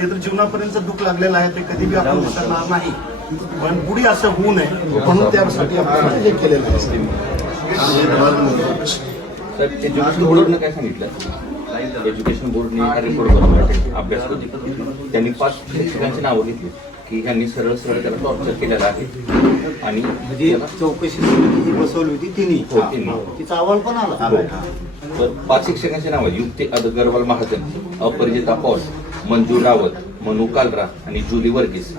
हे तर जीवनापर्यंत दुःख लागलेलं आहे ते कधी बी आपण विसरणार नाही. पण पुढे असं होऊ नये म्हणून त्यासाठी आपण हे केलेलं आहे. सर एज्युकेशन बोर्डनं काय सांगितलं, एज्युकेशन बोर्डने हा रिपोर्ट बनवला अभ्यास होती, त्यांनी 5 शिक्षकांची नावं घेतली की ह्यांनी सरळ सरळ त्याला टॉर्चर केलेलं आहे आणि चौकशी बसवली होती तिन्ही. तिचा अहवाल पण आला. तर 5 शिक्षकांची नावं युक्ती अगरवाल महाजन, अपरिजिता पॉल, मंजू रावत, मनू कालरा आणि जुली वर्गीस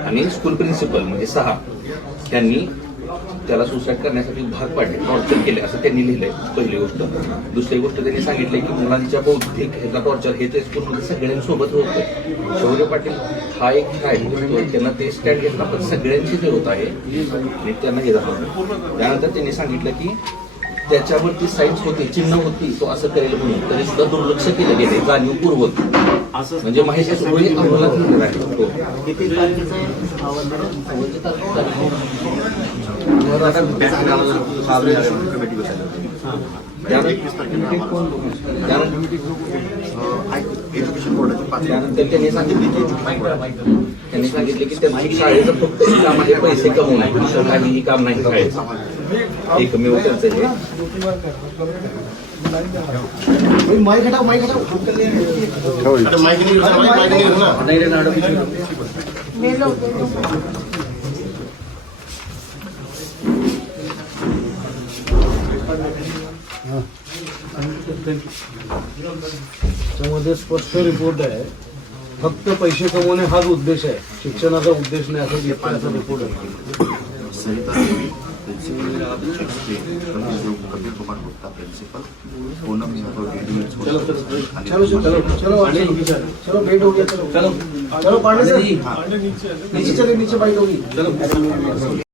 आणि स्कूल प्रिन्सिपल म्हणजे 6 त्यांनी त्याला सुसाईड करण्यासाठी भाग पाडले, टॉर्चर केले असं त्यांनी लिहिलंय. पहिली गोष्ट. दुसरी गोष्ट त्यांनी सांगितले की मुलांच्या बौद्धिक ह्याचा टॉर्चर हे तर स्कूलमध्ये सगळ्यांसोबत होतंय. शौर्य पाटील हा एक आहे, त्यांना ते स्टँड घेतला पण सगळ्यांची ते होत आहे आणि त्यांना हे झालं. त्यानंतर त्यांनी सांगितलं की त्याच्यावरती साईन्स होती, चिन्ह होती, तो असं करेल म्हणून तरी सुद्धा दुर्लक्ष केलं गेले जाणीवपूर्वक. असं म्हणजे माहिती अंमलात आणलेला आहे. किती तारखेचं आहे त्यानंतर त्यांनी सांगितले की त्यांनी शाळेचं फक्त काम आहे पैसे कमवणे, दुसरं काहीही काम नाही करायचं. एकमेव त्यांचं हे त्यामध्ये स्पष्ट रिपोर्ट आहे. फक्त पैसे कमवणे हाच उद्देश आहे, शिक्षणाचा उद्देश नाही असं घेतल्याचा रिपोर्ट आहे. चलो भेट हो गया. चलो पांडे सर नीचे चले, नीचे बाइट होगी. चलो